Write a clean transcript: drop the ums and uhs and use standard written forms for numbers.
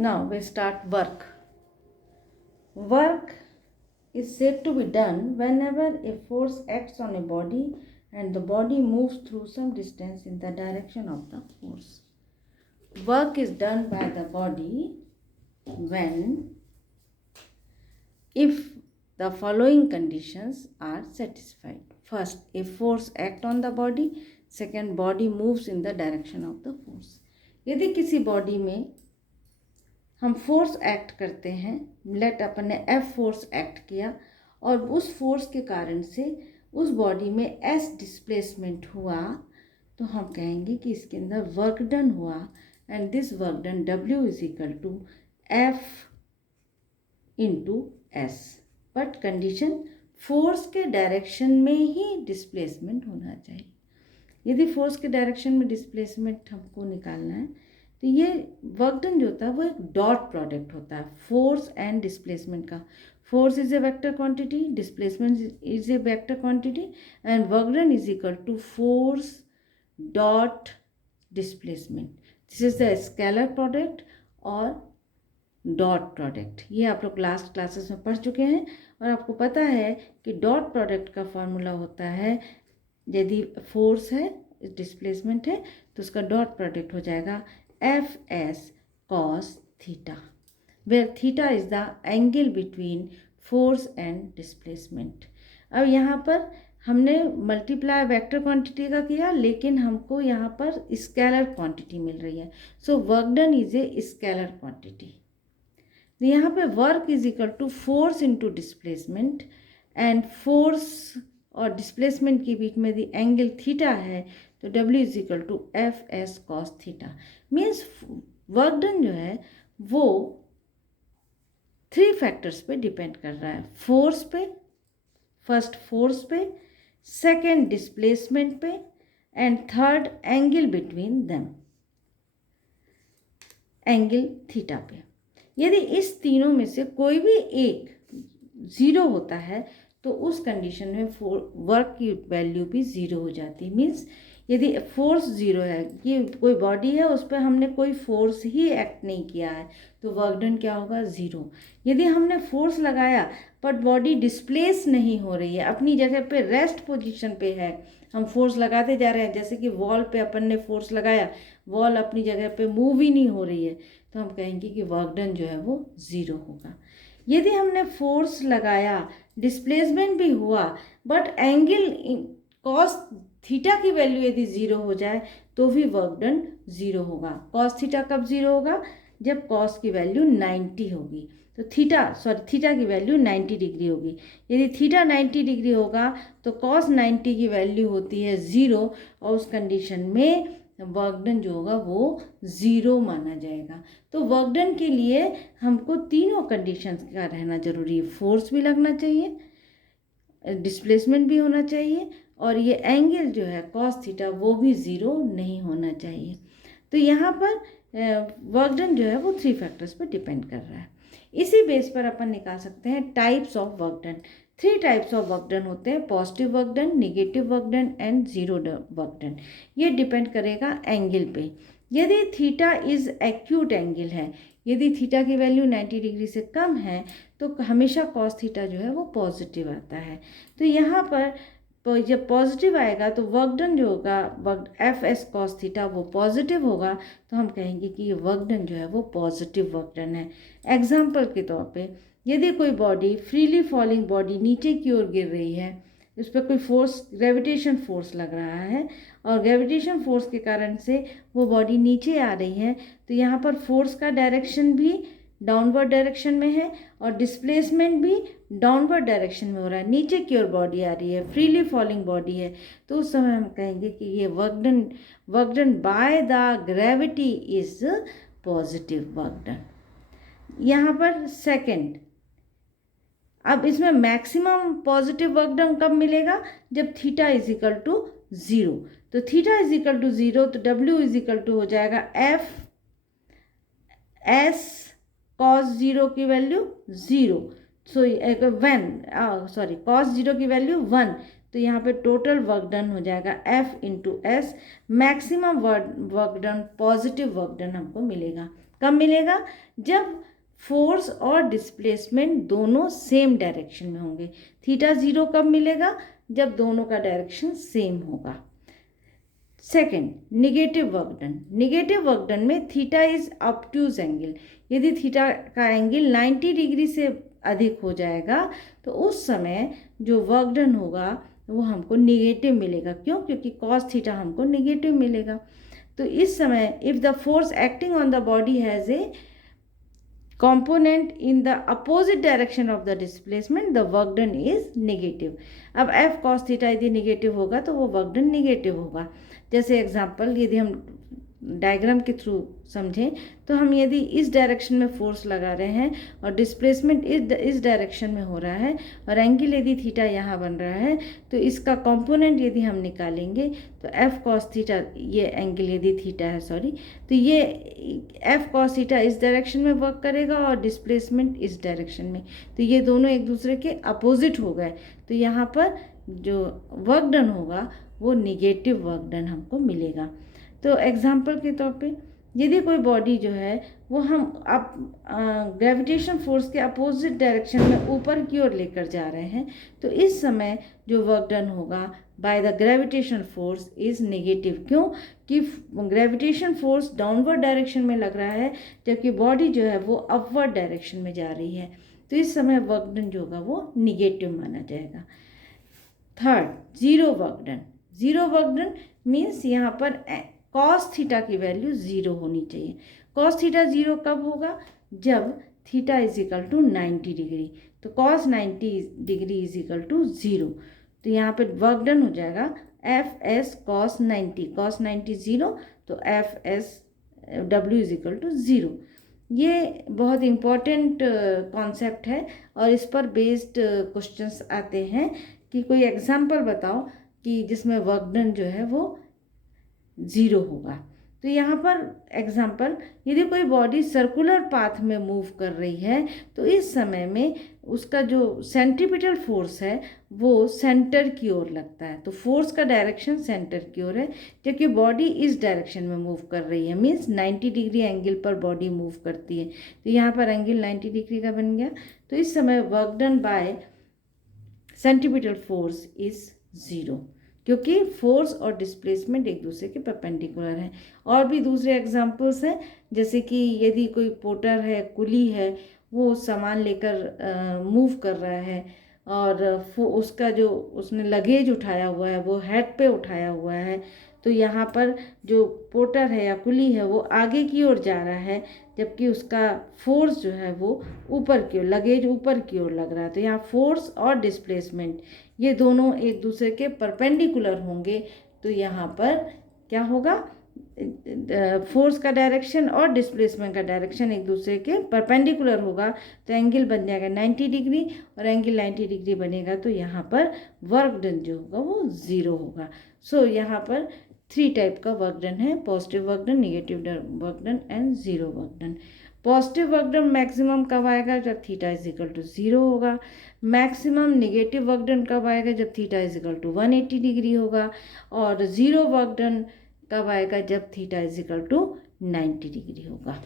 Now we start work. Work is said to be done whenever a force acts on a body and the body moves through some distance in the direction of the force. Work is done by the body when, if the following conditions are satisfied. First, a force acts on the body. Second, body moves in the direction of the force. यदि किसी body में हम force act करते हैं, late अपन ने F force act किया और उस फोर्स के कारण से उस बॉडी में एस डिस्प्लेसमेंट हुआ, तो हम कहेंगे कि इसके अंदर वर्क डन हुआ and this work done W is equal to F into S. But condition force के डायरेक्शन में ही डिस्प्लेसमेंट होना चाहिए. यदि फोर्स के डायरेक्शन में डिस्प्लेसमेंट हमको निकालना है तो ये वर्क डन जो होता है वो एक डॉट प्रोडक्ट होता है फोर्स एंड डिस्प्लेसमेंट का. Force is a vector quantity, displacement is a vector quantity and work done is equal to force dot displacement. This is the scalar product और dot product. ये आप लोग last classes में पढ़ चुके हैं और आपको पता है कि डॉट प्रोडक्ट का फॉर्मूला होता है, यदि फोर्स है डिस्प्लेसमेंट है तो उसका डॉट प्रोडक्ट हो जाएगा F S cos theta, where theta is the angle between force and displacement. अब यहाँ पर हमने मल्टीप्लाई वेक्टर क्वांटिटी का किया, लेकिन हमको यहाँ पर स्केलर क्वांटिटी मिल रही है. So work done is a scalar quantity. यहाँ पे work is equal to force into displacement and force और डिस्प्लेसमेंट के बीच में दी एंगल थीटा है तो W is equal to F S cos theta. Means work done जो है वो 3 फैक्टर्स पे डिपेंड कर रहा है. फोर्स पे, फर्स्ट फोर्स पे, सेकेंड डिस्प्लेसमेंट पे and third angle between them, angle theta पे. यदि इस तीनों में से कोई भी एक ज़ीरो होता है तो उस कंडीशन में वर्क की वैल्यू भी ज़ीरो हो जाती है. मीन्स यदि फोर्स ज़ीरो है, ये कोई बॉडी है उस पर हमने कोई फोर्स ही एक्ट नहीं किया है तो वर्क डन क्या होगा? ज़ीरो. यदि हमने फोर्स लगाया बट बॉडी डिस्प्लेस नहीं हो रही है, अपनी जगह पे रेस्ट पोजीशन पे है, हम फोर्स लगाते जा रहे हैं, जैसे कि वॉल पे अपन ने फोर्स लगाया, वॉल अपनी जगह पे मूव ही नहीं हो रही है, तो हम कहेंगे कि वर्क डन जो है वो ज़ीरो होगा. यदि हमने फोर्स लगाया, डिस्प्लेसमेंट भी हुआ, बट एंगल कॉस थीटा की वैल्यू यदि ज़ीरो हो जाए तो भी वर्क डन ज़ीरो होगा. कॉस थीटा कब ज़ीरो होगा? जब कॉस की वैल्यू 90 होगी. तो थीटा की वैल्यू 90 डिग्री होगी. यदि थीटा 90 डिग्री होगा तो कॉस 90 की वैल्यू होती है ज़ीरो और उस कंडीशन में वर्क डन जो होगा वो ज़ीरो माना जाएगा. तो वर्क डन के लिए हमको तीनों कंडीशंस का रहना जरूरी है. फोर्स भी लगना चाहिए, डिस्प्लेसमेंट भी होना चाहिए और ये एंगल जो है कॉस थीटा वो भी ज़ीरो नहीं होना चाहिए. तो यहाँ पर वर्क डन जो है वो 3 फैक्टर्स पर डिपेंड कर रहा है. इसी बेस पर अपन निकाल सकते हैं types of work done. 3 types of work done होते हैं, positive work done, negative work done and zero work done. ये डिपेंड करेगा एंगल पे. यदि थीटा इज़ एक्यूट एंगल है, यदि थीटा की वैल्यू 90 डिग्री से कम है तो हमेशा कॉस थीटा जो है वो पॉजिटिव आता है. तो यहाँ पर जब पॉजिटिव आएगा तो वर्क डन जो होगा, work F S cos theta वो पॉजिटिव होगा, तो हम कहेंगे कि ये वर्क डन जो है वो पॉजिटिव वर्क डन है. एग्जाम्पल के तौर पे यदि कोई बॉडी, फ्रीली फॉलिंग बॉडी नीचे की ओर गिर रही है, उस पर कोई फोर्स, ग्रेविटेशन फोर्स लग रहा है और ग्रेविटेशन फोर्स के कारण से वो बॉडी नीचे आ रही है, तो यहाँ पर फोर्स का डायरेक्शन भी डाउनवर्ड डायरेक्शन में है और डिस्प्लेसमेंट भी डाउनवर्ड डायरेक्शन में हो रहा है. नीचे की ओर बॉडी आ रही है, फ्रीली फॉलिंग बॉडी है, तो उस समय हम कहेंगे कि ये work done by the gravity is positive work done. यहाँ पर सेकंड, अब इसमें मैक्सिमम पॉजिटिव वर्क डन कब मिलेगा? जब theta is equal to zero. तो theta is equal to zero तो डब्ल्यू इज इक्वल टू हो जाएगा एफ एस कॉस ज़ीरो की value zero, so one, cos zero की वैल्यू 1, तो यहाँ पे टोटल वर्क डन हो जाएगा F into S. Maximum work done, positive work done हमको मिलेगा। कब मिलेगा? जब फोर्स और डिस्प्लेसमेंट दोनों सेम डायरेक्शन में होंगे। थीटा 0 कब मिलेगा? जब दोनों का डायरेक्शन सेम होगा। Second, negative work done. Negative work done में थीटा इज ऑब्ट्यूज एंगल। यदि थीटा का एंगल 90 डिग्री से अधिक हो जाएगा तो उस समय जो वर्क डन होगा वो हमको निगेटिव मिलेगा। क्यों? क्योंकि कॉस थीटा हमको निगेटिव मिलेगा। तो इस समय if the force acting on the body has a component in the opposite direction of the displacement, the work done is negative. अब f cos theta यदि नेगेटिव होगा तो वो वर्क डन नेगेटिव होगा। जैसे एग्जांपल यदि हम डायग्राम के थ्रू समझें तो हम यदि इस डायरेक्शन में फोर्स लगा रहे हैं और डिस्प्लेसमेंट इस डायरेक्शन में हो रहा है और एंगल यदि थीटा यहाँ बन रहा है तो इसका कंपोनेंट यदि हम निकालेंगे तो एफ कॉस थीटा, ये एंगल यदि थीटा है सॉरी, तो ये एफ कॉस थीटा इस डायरेक्शन में वर्क करेगा और डिस्प्लेसमेंट इस डायरेक्शन में, तो ये दोनों एक दूसरे के अपोजिट हो गए। तो यहाँ पर जो वर्क डन होगा वो निगेटिव वर्क डन हमको मिलेगा। तो एग्जाम्पल के तौर पे यदि कोई बॉडी जो है वो हम ग्रेविटेशन फोर्स के अपोजिट डायरेक्शन में ऊपर की ओर लेकर जा रहे हैं तो इस समय जो वर्क डन होगा by the gravitation force is negative. क्यों? कि ग्रेविटेशन फोर्स डाउनवर्ड डायरेक्शन में लग रहा है जबकि बॉडी जो है वो अपवर्ड डायरेक्शन में जा रही है, तो इस समय वर्क डन जो होगा वो निगेटिव माना जाएगा। Third, zero work done. Zero work done means यहाँ पर कॉस थीटा की वैल्यू 0 होनी चाहिए। कॉस थीटा 0 कब होगा? जब theta is equal to 90 degree. तो cos 90 degree is equal to 0। तो यहाँ पे वर्क डन हो जाएगा एफ एस कॉस 90। कॉस 90 0, तो F S W is equal to 0। ये बहुत इम्पॉर्टेंट कॉन्सेप्ट है और इस पर बेस्ड क्वेश्चंस आते हैं कि कोई एग्जांपल बताओ कि जिसमें वर्क डन जो है वो 0 होगा। तो यहाँ पर एग्जांपल, यदि कोई बॉडी सर्कुलर पाथ में मूव कर रही है तो इस समय में उसका जो सेंट्रीपिटल फोर्स है वो सेंटर की ओर लगता है। तो फोर्स का डायरेक्शन सेंटर की ओर है जबकि बॉडी इस डायरेक्शन में मूव कर रही है, मीन्स 90 डिग्री एंगल पर बॉडी मूव करती है। तो यहाँ पर एंगल 90 डिग्री का बन गया। तो इस समय work done by centripetal force is 0 क्योंकि फोर्स और डिस्प्लेसमेंट एक दूसरे के परपेंडिकुलर हैं। और भी दूसरे एग्जांपल्स हैं, जैसे कि यदि कोई पोर्टर है, कुली है, वो सामान लेकर मूव कर रहा है और उसका जो उसने लगेज उठाया हुआ है वो हेड पे उठाया हुआ है, तो यहाँ पर जो पोर्टर है या कुली है वो आगे की ओर जा रहा है जबकि उसका फोर्स जो है वो ऊपर की ओर, लगेज ऊपर की ओर लग रहा है। तो यहाँ फोर्स और डिस्प्लेसमेंट ये दोनों एक दूसरे के परपेंडिकुलर होंगे। तो यहाँ पर क्या होगा? फोर्स का डायरेक्शन और डिस्प्लेसमेंट का डायरेक्शन एक दूसरे के परपेंडिकुलर होगा तो एंगल बन जाएगा 90 डिग्री और एंगल 90 डिग्री बनेगा तो यहाँ पर वर्क डन जो होगा वो 0 होगा। सो यहाँ पर 3 टाइप का वर्क डन है, positive work done, negative work done and 0 work done. Positive work done maximum कब आएगा? जब थीटा इज इक्वल टू 0 होगा। मैक्सिमम नेगेटिव वर्क डन कब आएगा? जब theta is equal to 180 degree होगा। और 0 वर्क डन कब आएगा? जब theta is equal to 90 degree होगा।